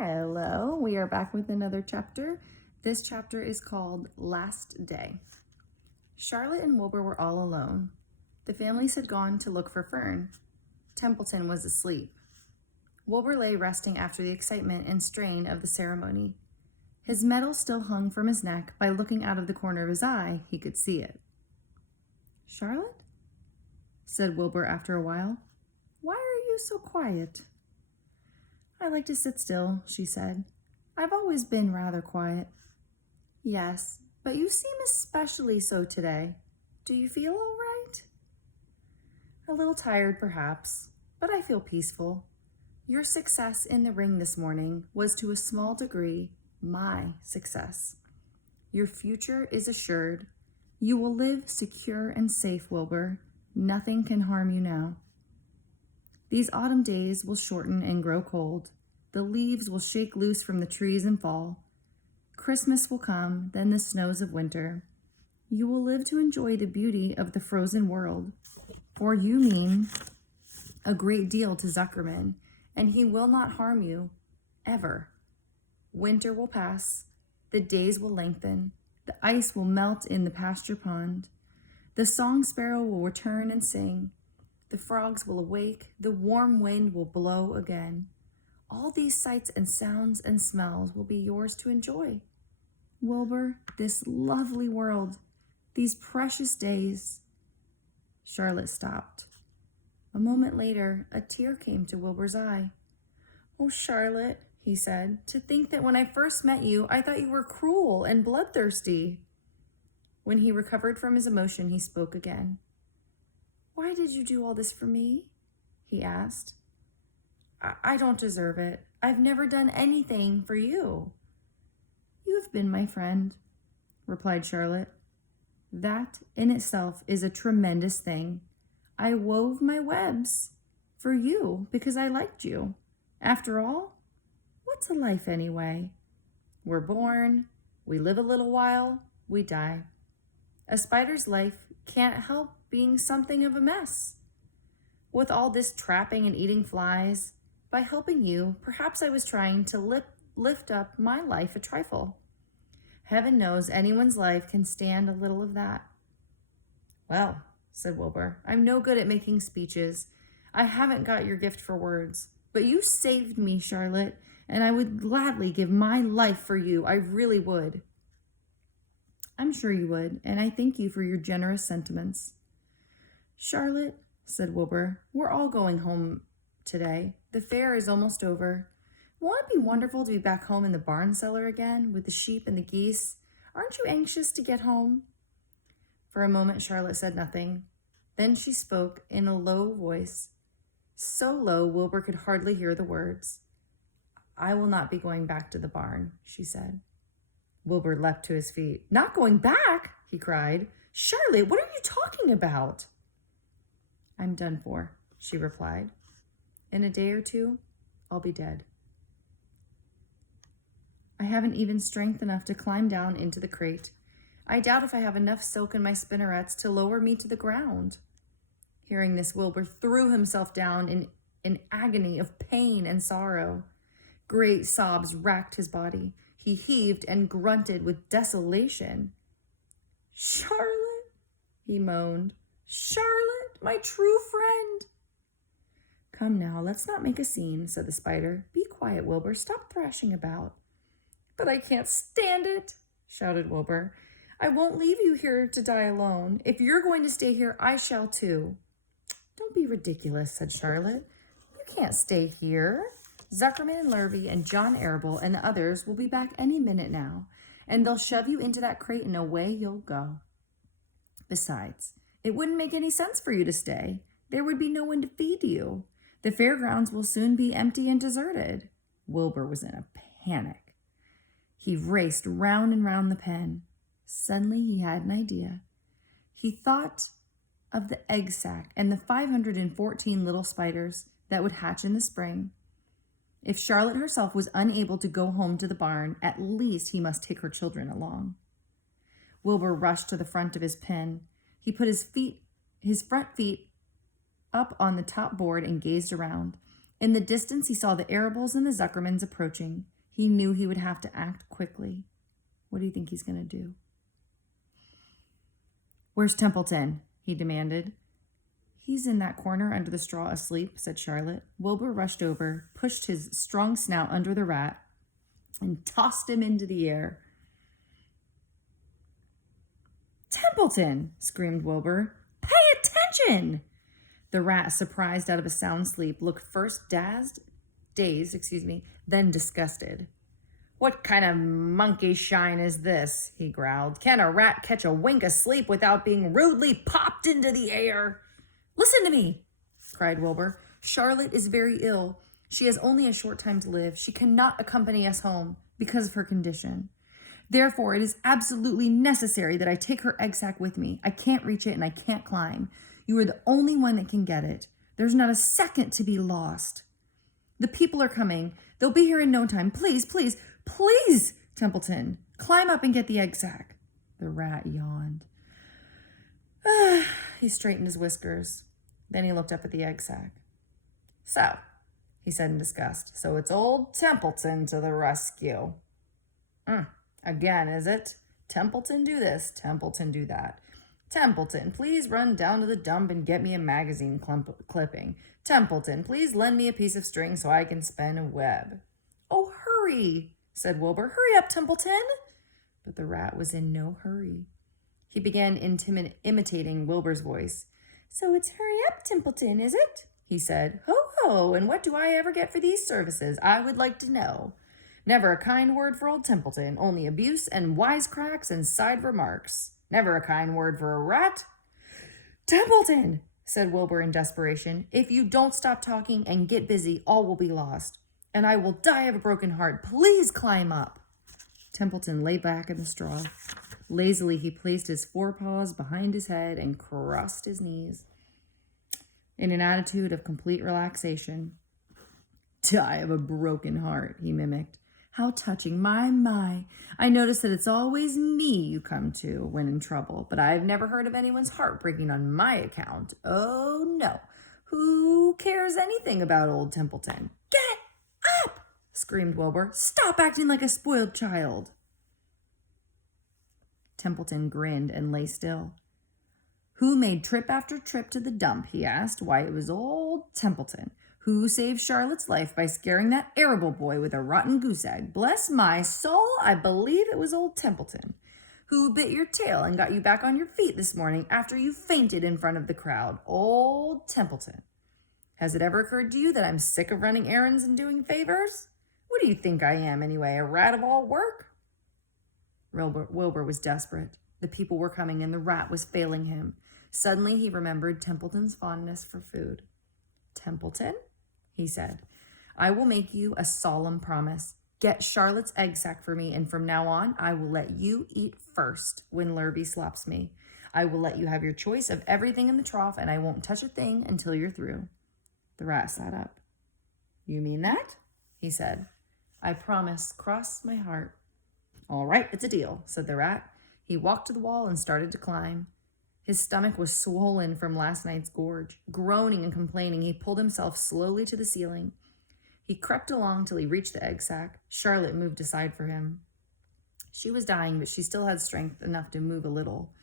Hello, we are back with another chapter. This chapter is called Last Day. Charlotte and Wilbur were all alone. The families had gone to look for Fern. Templeton was asleep. Wilbur lay resting after the excitement and strain of the ceremony. His medal still hung from his neck. By looking out of the corner of his eye, he could see it. "Charlotte?" said Wilbur after a while. "Why are you so quiet?" "I like to sit still," she said. "I've always been rather quiet." "Yes, but you seem especially so today. Do you feel all right?" "A little tired, perhaps, but I feel peaceful. Your success in the ring this morning was to a small degree my success. Your future is assured. You will live secure and safe, Wilbur. Nothing can harm you now. These autumn days will shorten and grow cold. The leaves will shake loose from the trees and fall. Christmas will come, then the snows of winter. You will live to enjoy the beauty of the frozen world, for you mean a great deal to Zuckerman, and he will not harm you, ever. Winter will pass, the days will lengthen, the ice will melt in the pasture pond. The song sparrow will return and sing. The frogs will awake, the warm wind will blow again. All these sights and sounds and smells will be yours to enjoy. Wilbur, this lovely world, these precious days." Charlotte stopped. A moment later, a tear came to Wilbur's eye. "Oh, Charlotte," he said, "to think that when I first met you, I thought you were cruel and bloodthirsty." When he recovered from his emotion, he spoke again. "Why did you do all this for me?" he asked. I don't deserve it. I've never done anything for you." "You have been my friend," replied Charlotte. "That in itself is a tremendous thing. I wove my webs for you because I liked you. After all, what's a life anyway? We're born, we live a little while, we die. A spider's life can't help being something of a mess. With all this trapping and eating flies, by helping you, perhaps I was trying to lift up my life a trifle. Heaven knows anyone's life can stand a little of that." "Well," said Wilbur, "I'm no good at making speeches. I haven't got your gift for words. But you saved me, Charlotte, and I would gladly give my life for you. I really would." "I'm sure you would, and I thank you for your generous sentiments." "Charlotte," said Wilbur, "we're all going home today. The fair is almost over. Won't it be wonderful to be back home in the barn cellar again with the sheep and the geese? Aren't you anxious to get home?" For a moment, Charlotte said nothing. Then she spoke in a low voice, so low Wilbur could hardly hear the words. "I will not be going back to the barn," she said. Wilbur leapt to his feet. "Not going back?" he cried. "Charlotte, what are you talking about?" "I'm done for," she replied. "In a day or two, I'll be dead. I haven't even strength enough to climb down into the crate. I doubt if I have enough silk in my spinnerets to lower me to the ground." Hearing this, Wilbur threw himself down in an agony of pain and sorrow. Great sobs racked his body. He heaved and grunted with desolation. "Charlotte," he moaned. "Charlotte, my true friend." "Come now, let's not make a scene," said the spider. "Be quiet, Wilbur. Stop thrashing about." "But I can't stand it," shouted Wilbur. "I won't leave you here to die alone. If you're going to stay here, I shall too." "Don't be ridiculous," said Charlotte. "You can't stay here. Zuckerman and Lurvy and John Arable and the others will be back any minute now, and they'll shove you into that crate and away you'll go. Besides, it wouldn't make any sense for you to stay. There would be no one to feed you. The fairgrounds will soon be empty and deserted." Wilbur was in a panic. He raced round and round the pen. Suddenly he had an idea. He thought of the egg sack and the 514 little spiders that would hatch in the spring. If Charlotte herself was unable to go home to the barn, at least he must take her children along. Wilbur rushed to the front of his pen. He put his front feet up on the top board and gazed around. In the distance, he saw the Arables and the Zuckermans approaching. He knew he would have to act quickly. What do you think he's going to do? "Where's Templeton?" he demanded. "He's in that corner under the straw asleep," said Charlotte. Wilbur rushed over, pushed his strong snout under the rat, and tossed him into the air. "Templeton!" screamed Wilbur. "Pay attention!" The rat, surprised out of a sound sleep, looked first dazed, then disgusted. "What kind of monkey shine is this?" he growled. "Can a rat catch a wink of sleep without being rudely popped into the air?" "Listen to me," cried Wilbur. "Charlotte is very ill. She has only a short time to live. She cannot accompany us home because of her condition. Therefore, it is absolutely necessary that I take her egg sac with me. I can't reach it and I can't climb. You are the only one that can get it. There's not a second to be lost. The people are coming. They'll be here in no time. Please, please, please, Templeton, climb up and get the egg sac." The rat yawned. He straightened his whiskers. Then he looked up at the egg sac. "So," he said in disgust, "so it's old Templeton to the rescue. Again, is it? Templeton do this, Templeton do that. Templeton, please run down to the dump and get me a magazine clipping. Templeton, please lend me a piece of string so I can spin a web." "Oh, hurry," said Wilbur. "Hurry up, Templeton." But the rat was in no hurry. He began imitating Wilbur's voice. "So it's hurry up, Templeton, is it?" he said. "Ho, ho, and what do I ever get for these services, I would like to know. Never a kind word for old Templeton, only abuse and wisecracks and side remarks. Never a kind word for a rat." "Templeton," said Wilbur in desperation, "if you don't stop talking and get busy, all will be lost, and I will die of a broken heart. Please climb up." Templeton lay back in the straw. Lazily, he placed his forepaws behind his head and crossed his knees in an attitude of complete relaxation. "Die of a broken heart," he mimicked. "How touching. My. I notice that it's always me you come to when in trouble, but I've never heard of anyone's heart breaking on my account. Oh, no. Who cares anything about old Templeton?" "Get up!" screamed Wilbur. "Stop acting like a spoiled child." Templeton grinned and lay still. "Who made trip after trip to the dump?" he asked. "Why, it was old Templeton. Who saved Charlotte's life by scaring that Arable boy with a rotten goose egg? Bless my soul, I believe it was old Templeton. Who bit your tail and got you back on your feet this morning after you fainted in front of the crowd? Old Templeton. Has it ever occurred to you that I'm sick of running errands and doing favors? What do you think I am, anyway, a rat of all work?" Wilbur was desperate. The people were coming and the rat was failing him. Suddenly he remembered Templeton's fondness for food. "Templeton," he said, "I will make you a solemn promise. Get Charlotte's egg sac for me, and from now on, I will let you eat first when Lurby slops me. I will let you have your choice of everything in the trough, and I won't touch a thing until you're through." The rat sat up. "You mean that?" he said. "I promise, cross my heart." "All right, it's a deal," said the rat. He walked to the wall and started to climb. His stomach was swollen from last night's gorge. Groaning and complaining, he pulled himself slowly to the ceiling. He crept along till he reached the egg sac. Charlotte moved aside for him. She was dying, but she still had strength enough to move a little.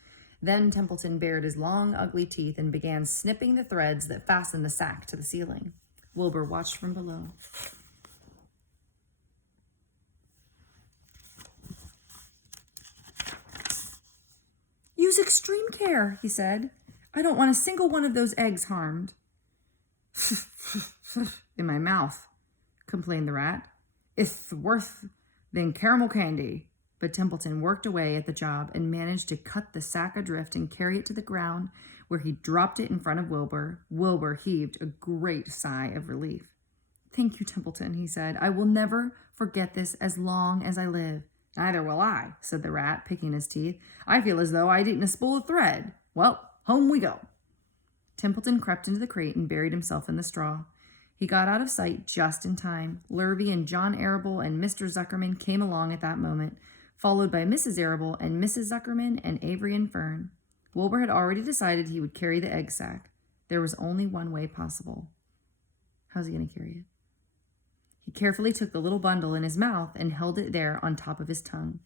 Then Templeton bared his long, ugly teeth and began snipping the threads that fastened the sack to the ceiling. Wilbur watched from below. "Use extreme care," he said. "I don't want a single one of those eggs harmed." "In my mouth," complained the rat. "It's worse than caramel candy." But Templeton worked away at the job and managed to cut the sack adrift and carry it to the ground, where he dropped it in front of Wilbur. Wilbur heaved a great sigh of relief. "Thank you, Templeton," he said. "I will never forget this as long as I live." "Neither will I," said the rat, picking his teeth. "I feel as though I'd eaten a spool of thread. Well, home we go." Templeton crept into the crate and buried himself in the straw. He got out of sight just in time. Lurby and John Arable and Mr. Zuckerman came along at that moment, followed by Mrs. Arable and Mrs. Zuckerman and Avery and Fern. Wilbur had already decided he would carry the egg sac. There was only one way possible. How's he going to carry it? He carefully took the little bundle in his mouth and held it there on top of his tongue.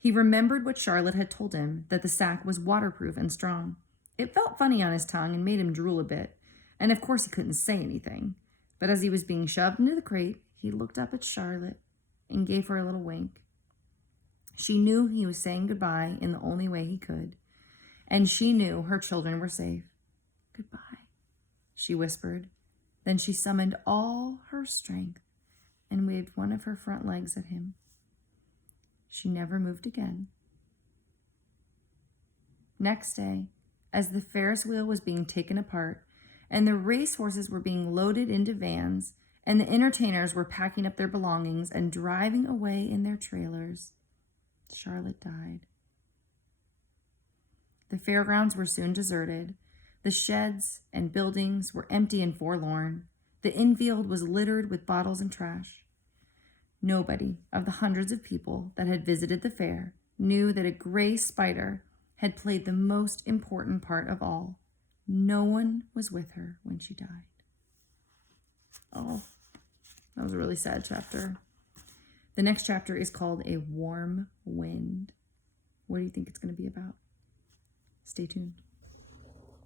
He remembered what Charlotte had told him, that the sack was waterproof and strong. It felt funny on his tongue and made him drool a bit, and of course he couldn't say anything. But as he was being shoved into the crate, he looked up at Charlotte and gave her a little wink. She knew he was saying goodbye in the only way he could, and she knew her children were safe. "Goodbye," she whispered. Then she summoned all her strength and waved one of her front legs at him. She never moved again. Next day, as the Ferris wheel was being taken apart and the race horses were being loaded into vans and the entertainers were packing up their belongings and driving away in their trailers, Charlotte died. The fairgrounds were soon deserted. The sheds and buildings were empty and forlorn. The infield was littered with bottles and trash. Nobody of the hundreds of people that had visited the fair knew that a gray spider had played the most important part of all. No one was with her when she died. Oh, that was a really sad chapter. The next chapter is called A Warm Wind. What do you think it's going to be about? Stay tuned.